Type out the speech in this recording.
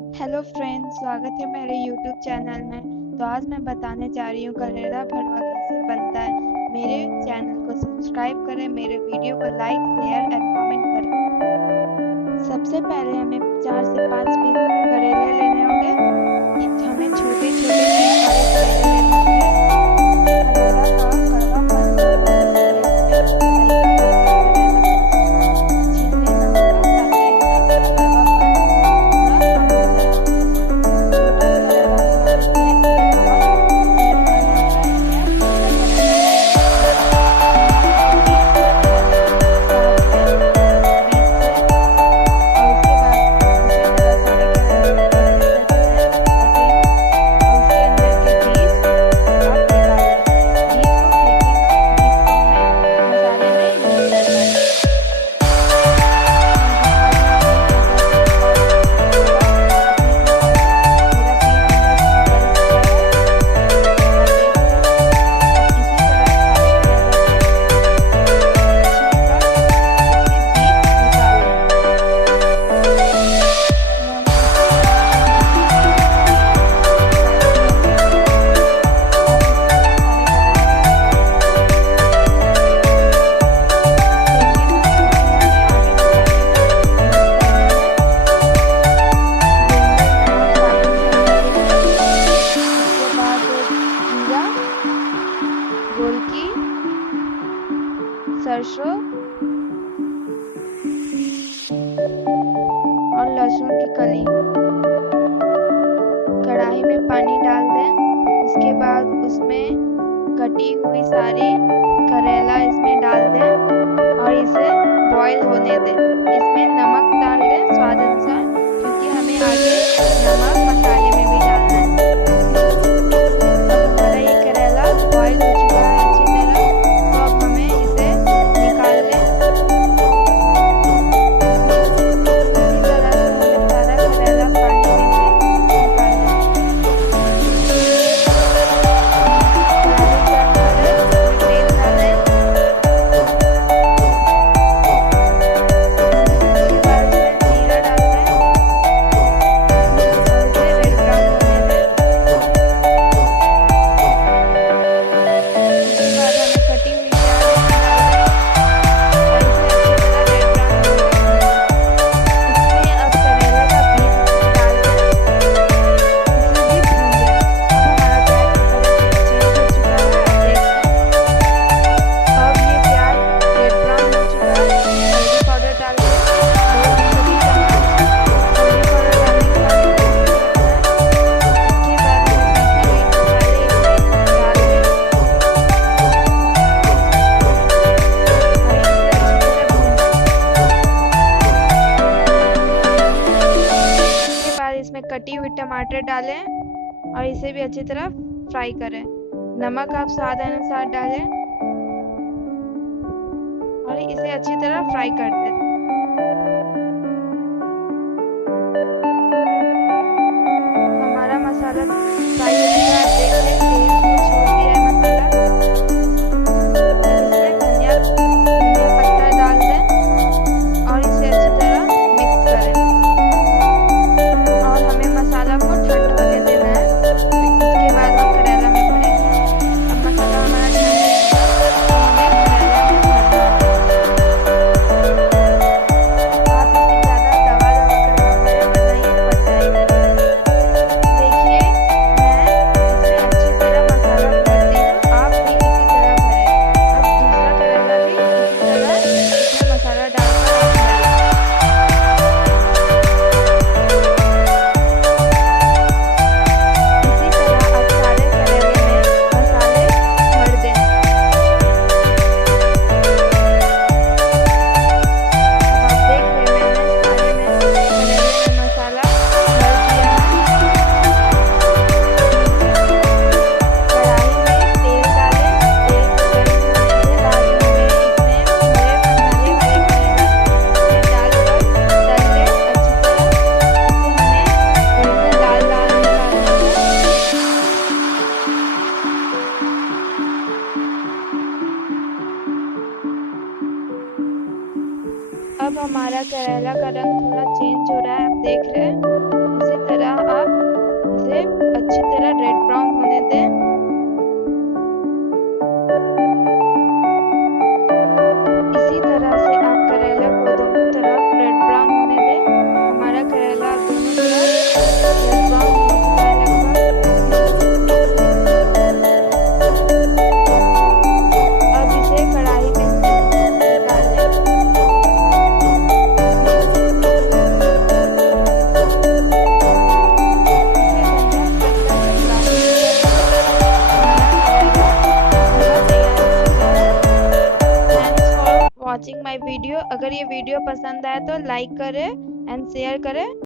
Hello friends, स्वागत है मेरे यूट्यूब चैनल में। तो आज मैं बताने जा रही हूँ करेला भरवा कैसे बनता है। मेरे चैनल को सब्सक्राइब करें, मेरे वीडियो को लाइक शेयर एंड कमेंट करें। सबसे पहले हमें 4 से 5 पीस करेले लेने होंगे। हमें छोटे छोटे पीस वाले करेले लेने होंगे। करेला का कड़वापन दूर होने के लिए इसमें गोलकी, सरसों और लहसुन की कली। कढ़ाई में पानी डाल दें। उसके बाद उसमें कटी हुई सारी करेला इसमें डाल दें और इसे बॉईल होने दें। इसमें नमक डाल दें स्वाद अनुसार, क्योंकि हमें आगे नमक मसाले में भी डालना है। अब हमारा ये करेला बॉईल हो चुका है अच्छी तरह, तो अब हमें इसे निकाल लें। इसी तरह से हमें सारा करेला पानी में से निकाल लें। कढ़ाई गरम करें, उसमें तेल डालें। उसके बाद उसमें जीरा डाल दें और इसे रेड ब्राउन होने दें। उसके बाद हमें कटी हुई प्याज इसमें डाल दें और इसे अच्छी तरह रेड ब्राउन होने दें। इसमें अब करेले का बीज डाल दें, इसे भी भून लें। अब हमारा प्याज की कलर चेंज हो चुका है, आप देख लें। अब ये प्याज रेड ब्राउन हो चुका है। इसमें हल्दी पाउडर डाल दें, 2 छोटी चम्मच। हल्दी पाउडर डालने के बाद इसे मिक्स करना है। उसके बाद हमें पीसे हुए मसाले इसमें डाल दें और इसे अच्छी तरह भून लें। उसके बाद इसमें कटी हुई टमाटर डालें और इसे भी अच्छी तरह फ्राई करें। नमक आप स्वाद अनुसार डालें और इसे अच्छी तरह फ्राई कर दें। हमारा मसाला फ्राई हो चुका है, आप देख लें तेल को छोड़ दिया है मसाला। अब इसमें धनिया पत्ता डाल दें और इसे अच्छी तरह मिक्स करें और हमें मसाला को ठंड होने देना है। उसके बाद हम करेला में भरेंगे। अब मसाला हमारा ठंड हो चुका है, तो हमें करेला में भरना है। आप इसे ज़्यादा दबा दबा कर ना भरें, वरना ये फट जाएगी। देखिए, मैं इसे अच्छी तरह मसाला भर दी हूँ, आप भी इसी तरह भरें। अब दूसरा करेला भी इसी तरह इसमें मसाला डालकर आप भरें। इसी तरह आप सारे करेले में मसाले भर दें। अब आप देख लें, मैंने सारे में करेले में मसाला भर दिया है। कढ़ाई में तेल डालें, तेल को गर्म होने दें। बाद में हमें इसमें भरे मसाले वाले करेला इसमें डालकर तल लें अच्छी तरह। इसे हमें बिल्कुल लाल लाल निकालना है। अब हमारा करेला का रंग थोड़ा चेंज हो रहा है, आप देख रहे हैं। इसी तरह माय वीडियो। अगर ये वीडियो पसंद आए तो लाइक करें एंड शेयर करें।